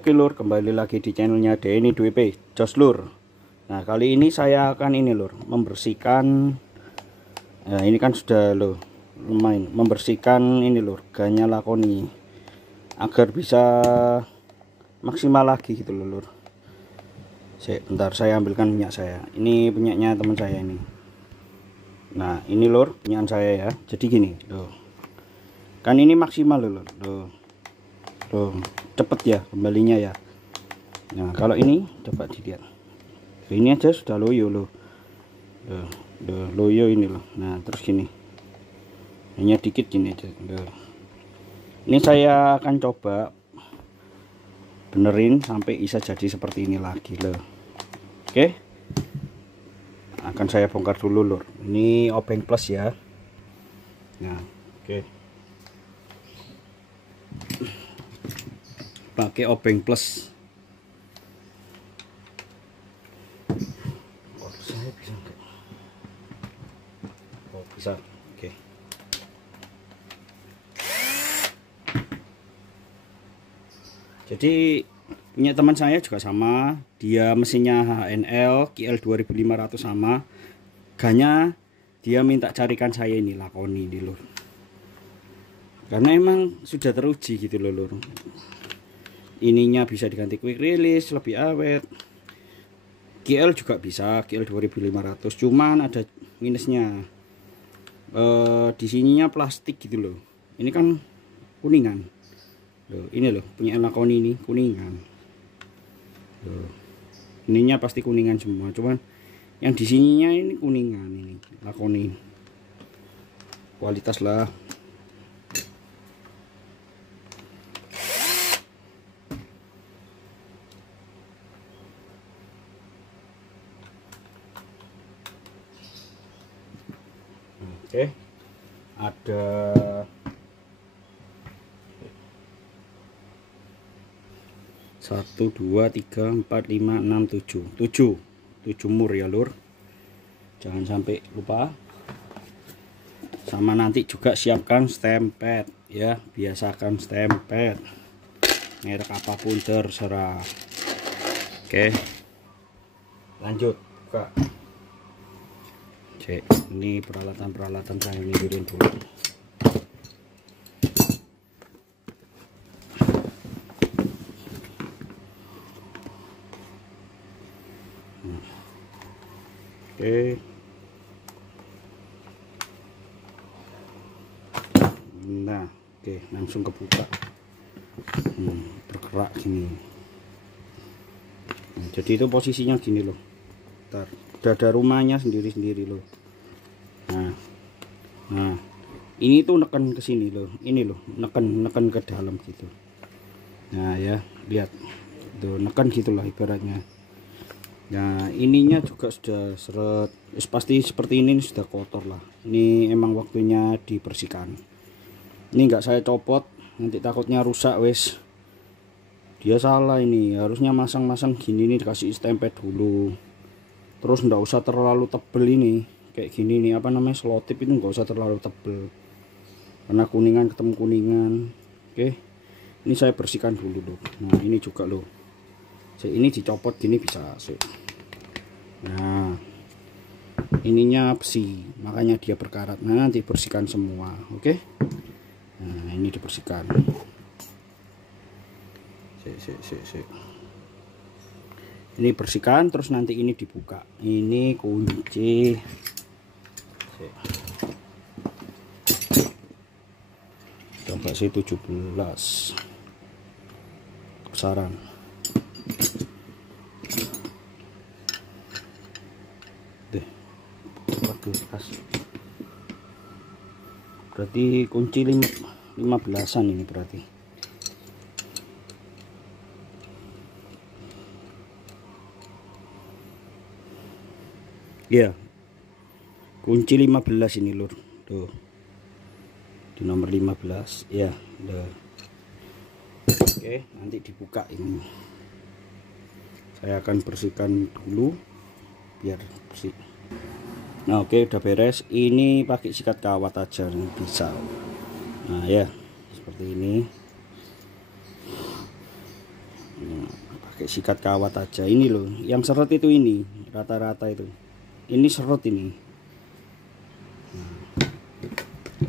Oke lur, kembali lagi di channelnya Denny WP Jos lur. Nah kali ini saya akan ini lur, membersihkan. Nah ini kan sudah lur, lumayan membersihkan ini lur, ganya lakoni agar bisa maksimal lagi gitu lur. Bentar saya ambilkan minyak saya. Ini minyaknya teman saya ini. Nah ini lur, minyak saya ya. Jadi gini, loh. Kan ini maksimal lur. Tuh, cepet ya kembalinya ya. Nah kalau ini coba dilihat, ini aja sudah loyo loh. Loyo ini loh. Nah terus gini, hanya dikit gini aja. Ini saya akan coba benerin sampai bisa jadi seperti ini lagi loh. Oke, akan saya bongkar dulu lur. Ini obeng plus ya. Nah oke, pakai obeng plus. Saya bisa enggak? Oh bisa. Oke. Jadi punya teman saya juga sama, dia mesinnya HNL KL 2500 sama, ganya dia minta carikan saya ini lakoni di lur, karena emang sudah teruji gitu loh lur. Ininya bisa diganti quick release, lebih awet. GL juga bisa, GL 2500, cuman ada minusnya. Di sininya plastik gitu loh. Ini kan kuningan. Loh, ini loh punya lakoni ini kuningan. Loh, ininya pasti kuningan semua, cuman yang di sininya ini kuningan ini lakoni. Kualitas lah. Oke, ada 1 2 3 4 5 6 7 mur ya lur, jangan sampai lupa. Sama nanti juga siapkan stempet ya, biasakan stempet merek apapun terserah. Oke, lanjut buka. Ini peralatan saya ngirim dulu. Oke. Nah, oke, langsung kebuka. Bergerak gini. Nah, jadi itu posisinya gini loh. Ntar, udah ada rumahnya sendiri-sendiri loh. Nah, ini tuh neken ke sini loh, ini loh, neken ke dalam gitu. Nah ya, lihat, tuh neken gitulah ibaratnya. Nah ininya juga sudah seret, pasti seperti ini sudah kotor lah. Ini emang waktunya dibersihkan. Ini nggak saya copot, nanti takutnya rusak wes. Dia salah ini, harusnya masang-masang gini nih, dikasih stempel dulu. Terus nggak usah terlalu tebel ini. Kayak gini nih, apa namanya, selotip itu nggak usah terlalu tebel, karena kuningan ketemu kuningan. Oke, ini saya bersihkan dulu loh. Nah ini juga loh, ini dicopot gini bisa. Nah ininya besi, makanya dia berkarat. Nah nanti bersihkan semua. Oke, nah ini dibersihkan. Ini bersihkan, terus nanti ini dibuka. Ini kunci. Coba sih 17 besaran. Deh, berarti kunci 15-an ini berarti. Ya, kunci 15 ini lur, tuh di nomor 15 ya. Oke, nanti dibuka ini. Saya akan bersihkan dulu biar bersih. Nah oke, udah beres. Ini pakai sikat kawat aja bisa. Nah ya seperti ini. pakai sikat kawat aja. Ini loh yang seret itu, ini rata-rata itu ini seret ini.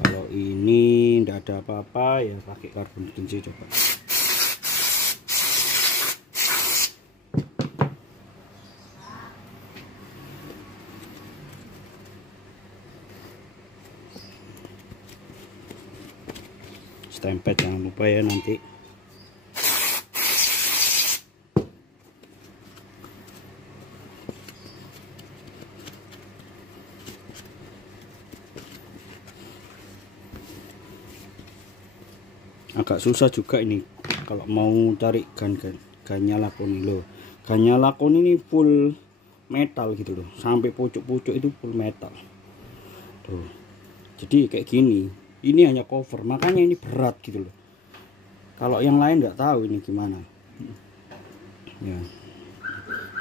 Kalau ini ndak ada apa-apa ya pakai karbon genji coba. Stempel jangan lupa ya nanti. Agak susah juga ini kalau mau cari gannya lakon loh. Gannya lakon ini full metal gitu loh, sampai pucuk-pucuk itu full metal tuh. Jadi kayak gini, ini hanya cover, makanya ini berat gitu loh. Kalau yang lain nggak tahu ini gimana ya,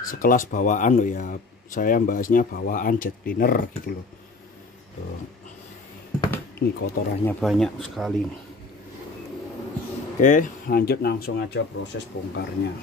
sekelas bawaan loh ya, saya bahasnya bawaan jet cleaner gitu loh tuh. Ini kotorannya banyak sekali. Oke, lanjut langsung aja proses bongkarnya.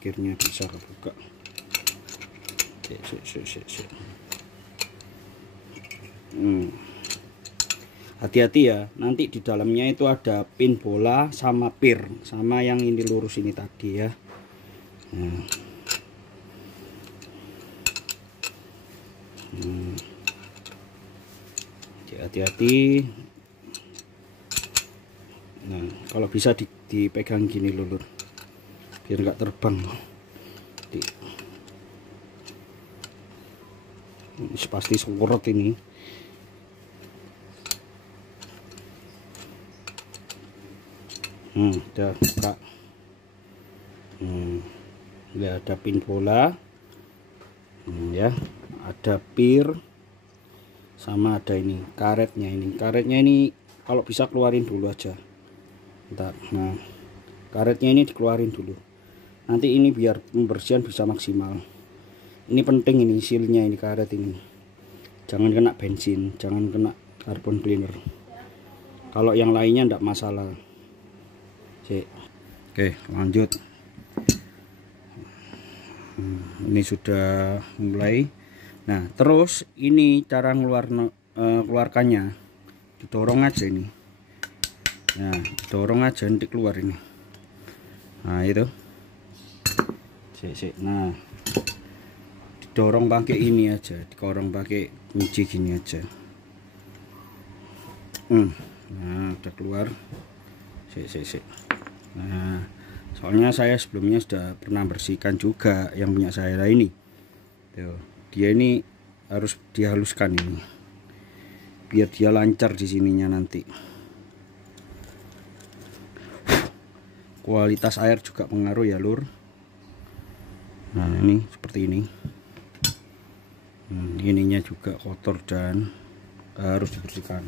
Akhirnya bisa kebuka. Hati-hati ya, nanti di dalamnya itu ada pin bola sama pir, sama yang ini lurus ini tadi ya. Hati-hati. Nah, kalau bisa dipegang gini lulur, biar nggak terbang. Ini pasti semprot ini. Udah buka. Udah ada pin bola. Ya, ada pir sama ada ini karetnya. Karetnya ini kalau bisa keluarin dulu aja. Bentar. Nah, karetnya ini dikeluarin dulu. Nanti ini biar pembersihan bisa maksimal. Ini penting ini sealnya, ini karet ini. Jangan kena bensin, jangan kena carbon cleaner. Kalau yang lainnya enggak masalah. Oke, lanjut. Ini sudah mulai. Nah, terus ini cara keluarkannya. Didorong aja ini. Nah, dorong aja nanti keluar ini. Nah, itu. Nah, didorong pakai ini aja, dikorong pakai kunci gini aja. Nah, udah keluar. Nah, soalnya saya sebelumnya sudah pernah bersihkan juga yang punya saya ini. Tuh, dia ini harus dihaluskan ini, biar dia lancar di sininya nanti. Kualitas air juga pengaruh ya lur. Nah, ini seperti ini. Ininya juga kotor dan harus dibersihkan.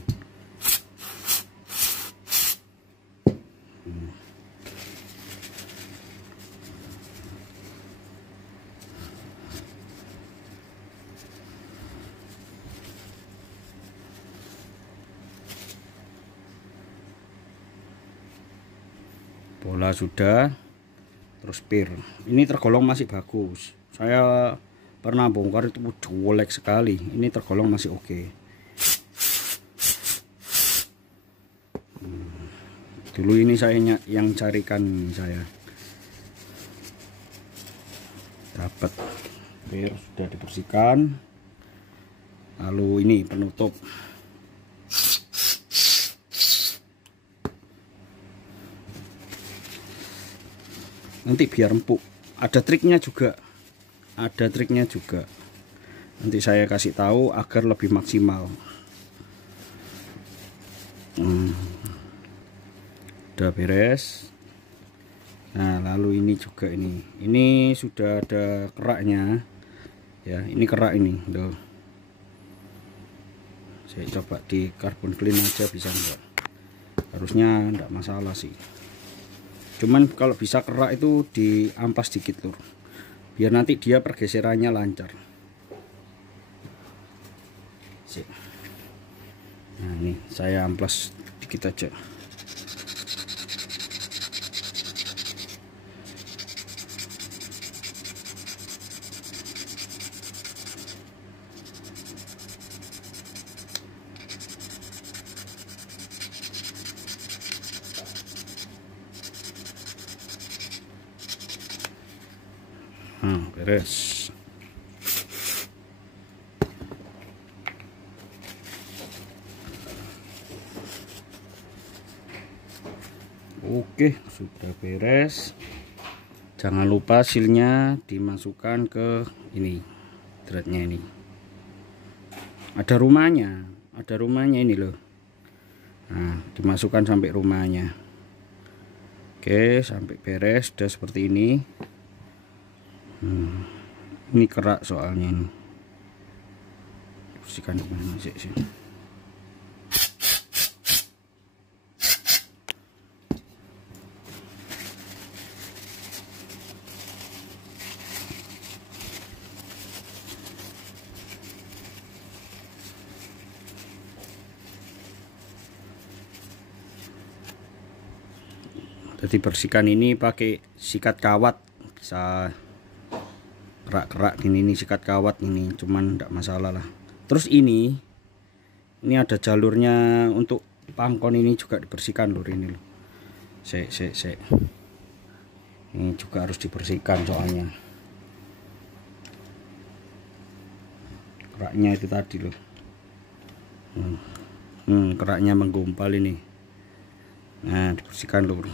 Bola sudah, terus pir ini tergolong masih bagus. Saya pernah bongkar itu jelek sekali, ini tergolong masih oke. Dulu ini saya yang carikan, saya dapat pir sudah dibersihkan. Lalu ini penutup. Nanti biar empuk, ada triknya juga, nanti saya kasih tahu agar lebih maksimal. Udah beres. Nah, lalu ini juga ini sudah ada keraknya. Ya, ini kerak ini loh. Saya coba di carbon clean aja bisa enggak? Harusnya enggak masalah sih. Cuman kalau bisa kerak itu diamplas dikit lur, biar nanti dia pergeserannya lancar. Nah ini saya amplas dikit aja. Beres. Oke, sudah beres. Jangan lupa silnya dimasukkan ke ini, threadnya ini. Ada rumahnya ini loh. Nah, dimasukkan sampai rumahnya. Oke, sampai beres sudah seperti ini. Ini kerak soalnya ini. Bersihkan gimana sih? Jadi bersihkan ini pakai sikat kawat, bisa kerak-kerak gini, ini sikat kawat ini, cuman enggak masalah lah. Terus ini ada jalurnya untuk pangkon, ini juga dibersihkan lur, ini loh. Ini juga harus dibersihkan soalnya keraknya itu tadi loh. Keraknya menggumpal ini. Nah, dibersihkan lur.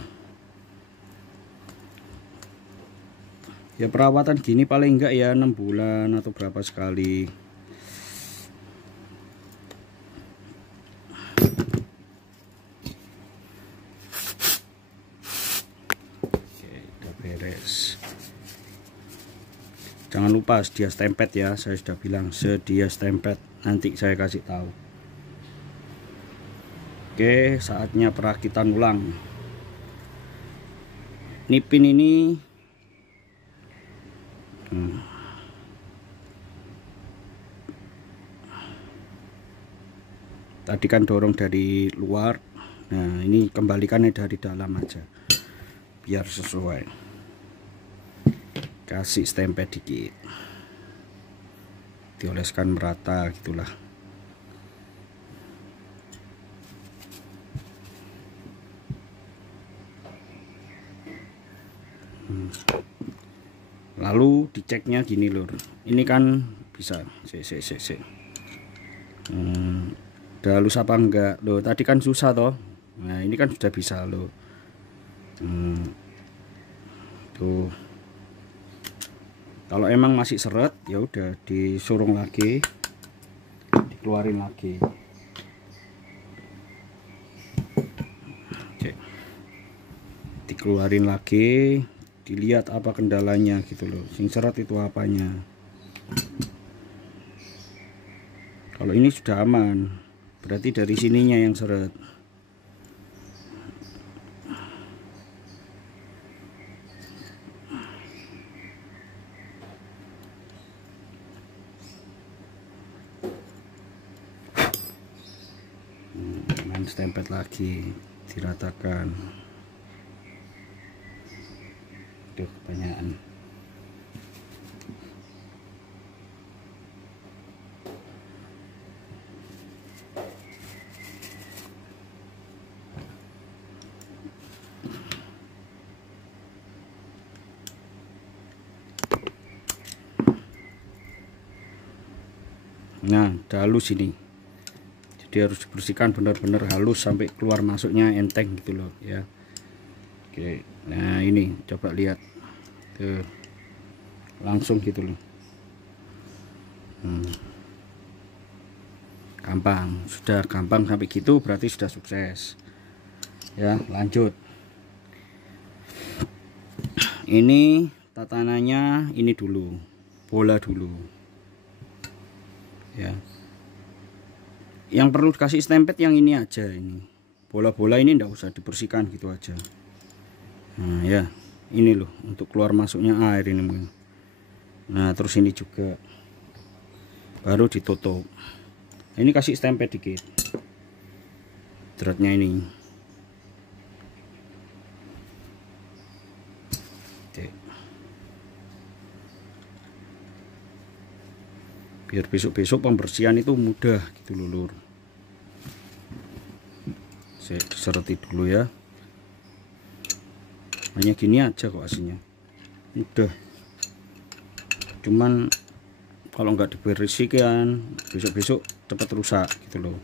Ya perawatan gini paling enggak ya 6 bulan atau berapa sekali. Oke, udah beres. Jangan lupa sedia stempet ya, saya sudah bilang sedia stempet, nanti saya kasih tahu. Oke, saatnya perakitan ulang. Ini pin ini tadi kan dorong dari luar. Nah, ini kembalikannya dari dalam aja biar sesuai. Kasih stempel dikit, dioleskan merata gitulah. Lalu diceknya gini lur, ini kan bisa udah halus apa enggak loh, tadi kan susah toh. Nah ini kan sudah bisa loh. Tuh kalau emang masih seret ya udah disurung lagi, dikeluarin lagi. Oke, dikeluarin lagi, dilihat apa kendalanya gitu loh, sing seret itu apanya. Kalau ini sudah aman, berarti dari sininya yang seret. Main stempel lagi, diratakan. Duh, kebanyakan. Nah, udah halus ini. Jadi harus dibersihkan benar-benar halus sampai keluar masuknya enteng gitu loh ya. Oke, nah ini coba lihat tuh, langsung gitu loh. Gampang, sudah gampang sampai gitu berarti sudah sukses ya. Lanjut, ini tatanannya ini dulu, bola dulu. ya. Yang perlu dikasih stempet yang ini aja, ini bola-bola ini ndak usah dibersihkan gitu aja. Nah ya, ini loh untuk keluar masuknya air ini mungkin. Nah terus ini juga baru ditutup. Ini kasih stempet dikit dratnya ini. Oke. Biar besok-besok pembersihan itu mudah gitu loh lur. Saya disereti dulu ya. Hanya gini aja kok aslinya, mudah. Cuman kalau nggak dibersihkan besok-besok cepat rusak gitu loh.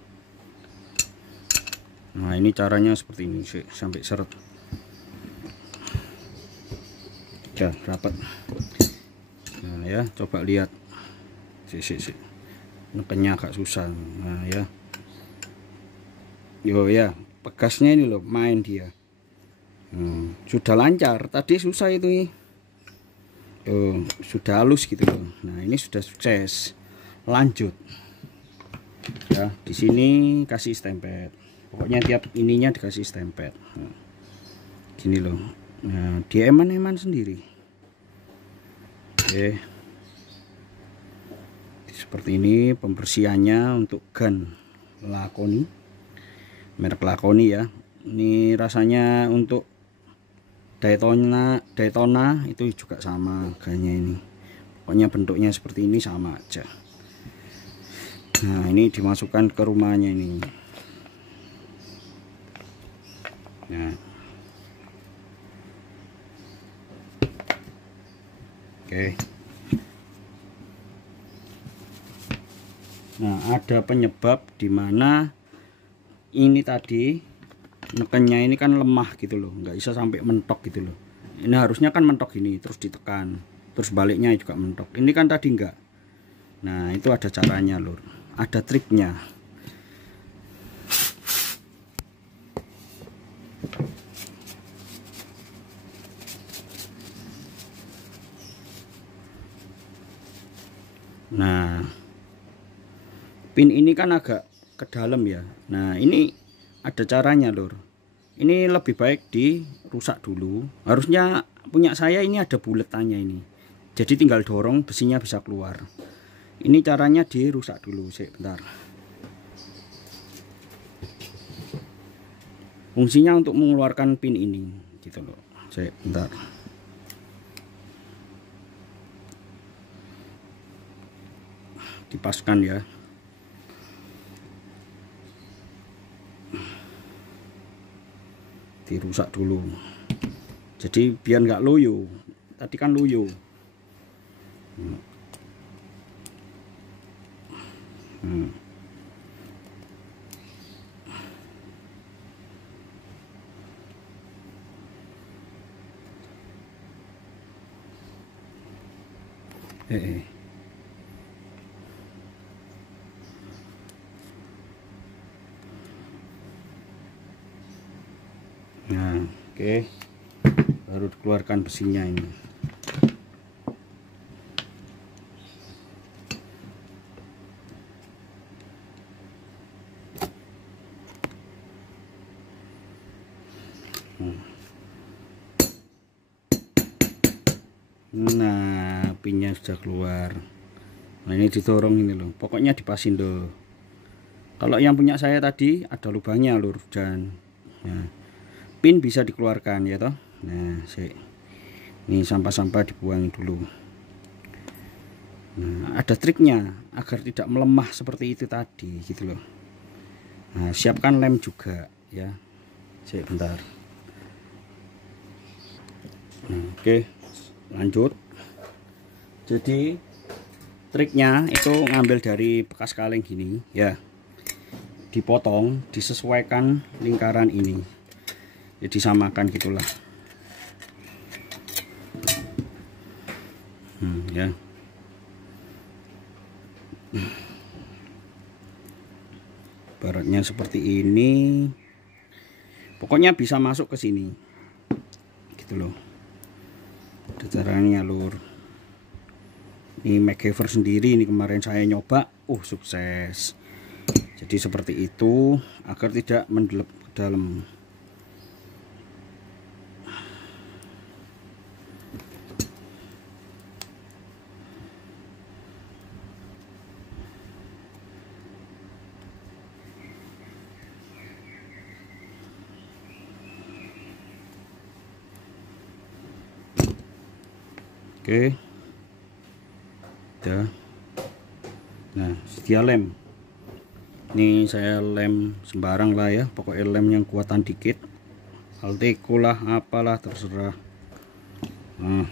Nah ini caranya seperti ini sih, sampai seret ya rapat. Nah ya coba lihat sih nekennya agak susah. Nah ya ya pegasnya ini loh main dia. Sudah lancar, tadi susah itu nih. Sudah halus gitu loh. Nah ini sudah sukses, lanjut ya. Di sini kasih stempet, pokoknya tiap ininya dikasih stempet. Nah, gini loh. Nah dia eman-eman sendiri. Oke, seperti ini pembersihannya untuk gun Laconi, merek Laconi ya. Ini rasanya untuk Daytona itu juga sama harganya ini. Pokoknya bentuknya seperti ini sama aja. Nah ini dimasukkan ke rumahnya ini. Nah oke. Nah ada penyebab dimana ini tadi nekennya ini kan lemah gitu loh, nggak bisa sampai mentok gitu loh. Ini harusnya kan mentok gini terus ditekan, terus baliknya juga mentok. Ini kan tadi enggak. Nah itu ada caranya lur, ada triknya. Nah pin ini kan agak ke dalam ya. Nah ini ada caranya lur. Ini lebih baik dirusak dulu. Harusnya punya saya ini ada buletannya ini, jadi tinggal dorong besinya bisa keluar. Ini caranya dirusak dulu sih, bentar. Fungsinya untuk mengeluarkan pin ini gitu loh. Saya bentar. Dipaskan ya. Dirusak dulu, jadi biar nggak loyo. Tadi kan loyo. Nah oke, baru dikeluarkan besinya ini. Nah pinnya sudah keluar. Nah ini didorong ini loh, pokoknya dipasin loh. Kalau yang punya saya tadi ada lubangnya lur, dan nah, pin bisa dikeluarkan ya toh. Nah ini sampah-sampah dibuang dulu. Nah ada triknya agar tidak melemah seperti itu tadi gitu loh. Nah siapkan lem juga ya. Bentar. Nah, oke lanjut. Jadi triknya itu ngambil dari bekas kaleng gini ya, dipotong, disesuaikan lingkaran ini, jadi samakan gitulah. Ya baratnya seperti ini, pokoknya bisa masuk ke sini gitu loh. Ada caranya lur. Ini MacGyver sendiri, ini kemarin saya nyoba, sukses. Jadi seperti itu agar tidak mendelep ke dalam. Oke, udah. Nah, setia lem. Ini saya lem sembarang lah ya, pokoknya lem yang kuatan dikit, Alteco lah, apalah terserah. Nah,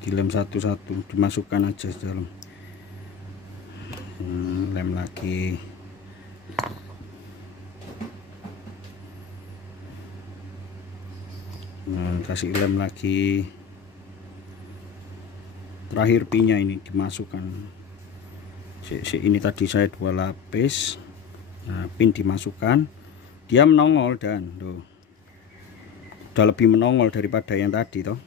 dilem satu-satu, dimasukkan aja ke dalam. Lem lagi. Nah, kasih lem lagi. Terakhir pinnya ini dimasukkan. Ini tadi saya 2 lapis. Nah, pin dimasukkan, dia menongol dan tuh udah lebih menongol daripada yang tadi toh.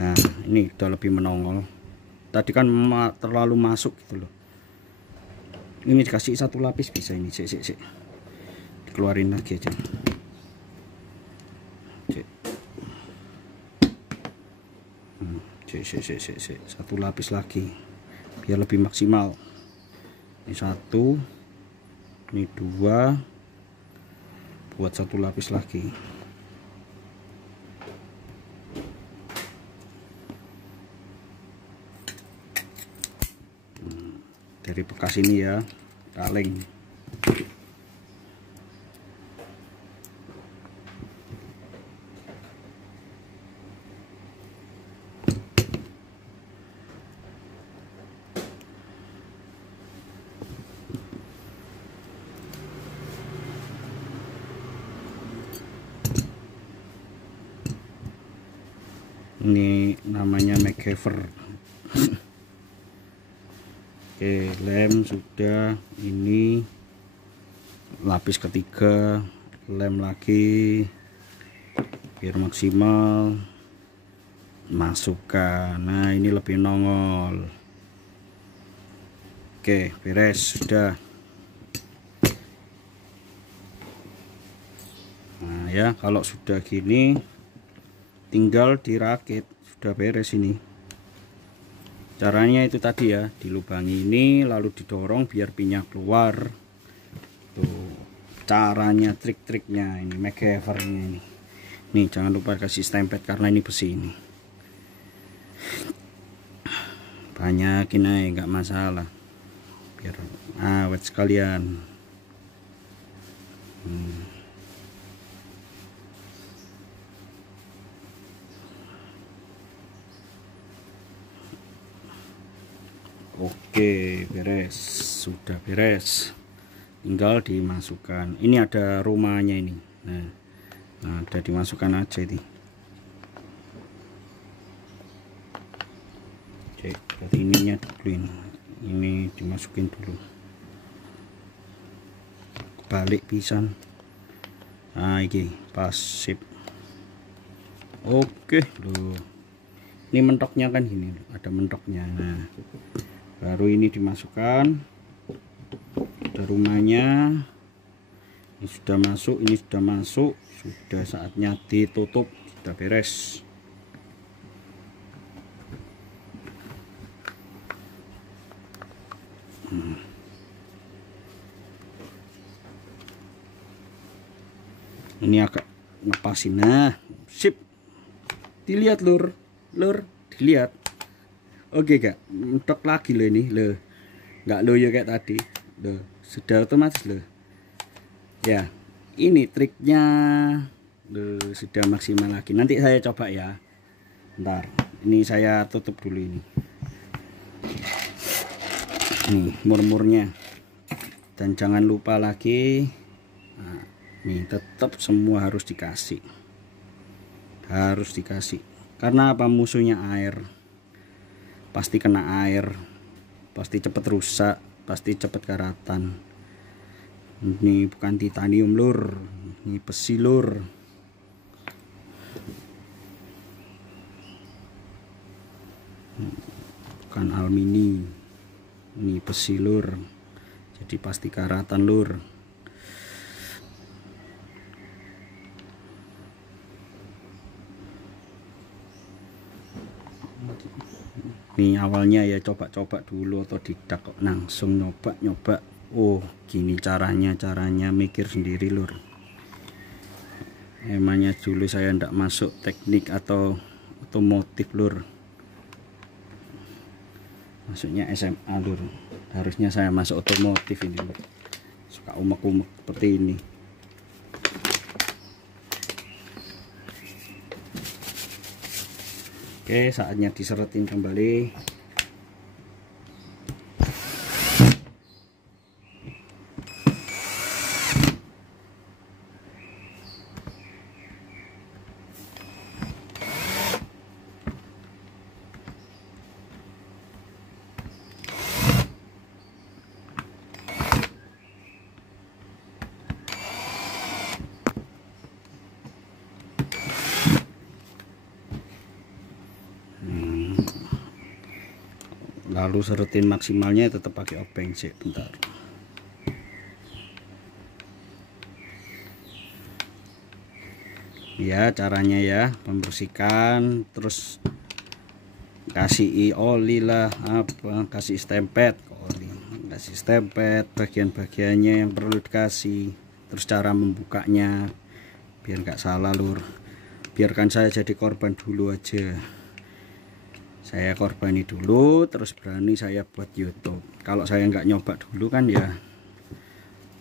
Nah, ini udah lebih menongol. Tadi kan terlalu masuk gitu loh. Ini dikasih 1 lapis bisa ini. Dikeluarin lagi aja. Satu lapis lagi biar lebih maksimal. Ini 1, ini 2, buat 1 lapis lagi. Dari bekas ini ya, kaleng. Ini namanya MacGyver. Oke, lem sudah. Ini lapis ketiga, lem lagi biar maksimal. Masukkan. Nah, ini lebih nongol. Oke, beres sudah. Nah ya, kalau sudah gini tinggal dirakit, sudah beres ini. Caranya itu tadi ya, dilubangi ini lalu didorong biar pinnya keluar. Tuh caranya, trik-triknya ini MacGyvernya ini. Nih jangan lupa kasih stempel karena ini besi ini. Banyakin aja nggak masalah, biar awet sekalian. Oke, beres, sudah beres, tinggal dimasukkan. Ini ada rumahnya ini. Nah, ada dimasukkan aja ini. Oke, berarti ininya dulu, ini dimasukin dulu. Balik pisan. Nah, ini pas sip. Oke, loh. Ini mentoknya kan gini, ada mentoknya. Nah, baru ini dimasukkan. Ada rumahnya. Ini sudah masuk, ini sudah masuk. Sudah saatnya ditutup. Sudah beres. Ini agak ngepasin. Nah, sip. Dilihat lur, dilihat. Oke kak, mentok lagi loh ini loh, nggak loyo kayak tadi loh, sudah otomatis loh ya. Ini triknya loh, sudah maksimal lagi. Nanti saya coba ya, ntar ini saya tutup dulu ini murmurnya. Dan jangan lupa lagi, nah, nih tetap semua harus dikasih, karena apa? Musuhnya air, pasti kena air, pasti cepet rusak, pasti cepet karatan. Ini bukan titanium lur, ini besi lur. Bukan original mini. Ini besi lur, jadi pasti karatan lur. Nih awalnya ya coba-coba dulu, atau tidak kok langsung nyoba. Oh gini caranya mikir sendiri lur. Emangnya dulu saya ndak masuk teknik atau otomotif lur, masuknya SMA lur. Harusnya saya masuk otomotif ini lur. Suka umek-umek seperti ini. Oke, saatnya diseretin kembali. Lalu seretin maksimalnya tetap pakai obeng sih, bentar. Ya caranya ya, membersihkan, terus kasih oli lah, apa, kasih stempet oli, kasih stempet bagian-bagiannya yang perlu dikasih, terus cara membukanya biar nggak salah lur. Biarkan saya jadi korban dulu aja. Saya korbani dulu, terus berani saya buat YouTube. Kalau saya nggak nyoba dulu kan ya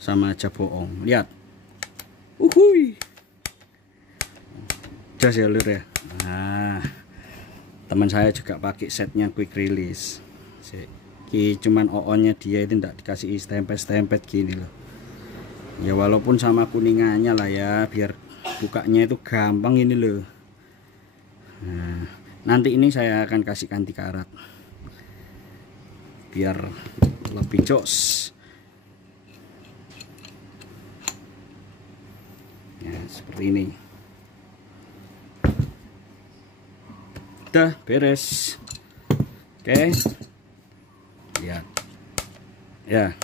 sama aja bohong. Lihat, uhui, jas ya lur ya. Nah, teman saya juga pakai setnya quick release. Cuman OO-nya dia itu tidak dikasih stempet gini loh. Ya walaupun sama kuningannya lah ya, biar bukanya itu gampang ini loh. Nah, nanti ini saya akan kasih ganti karat biar lebih jos. Ya seperti ini. Udah beres. Oke, lihat ya,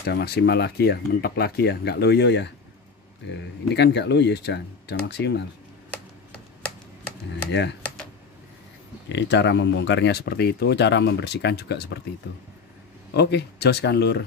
sudah maksimal lagi ya, mentok lagi ya, nggak loyo ya. Ini kan nggak loyo, sudah maksimal. Nah ya. Oke, cara membongkarnya seperti itu, cara membersihkan juga seperti itu. Oke, jos kan lur.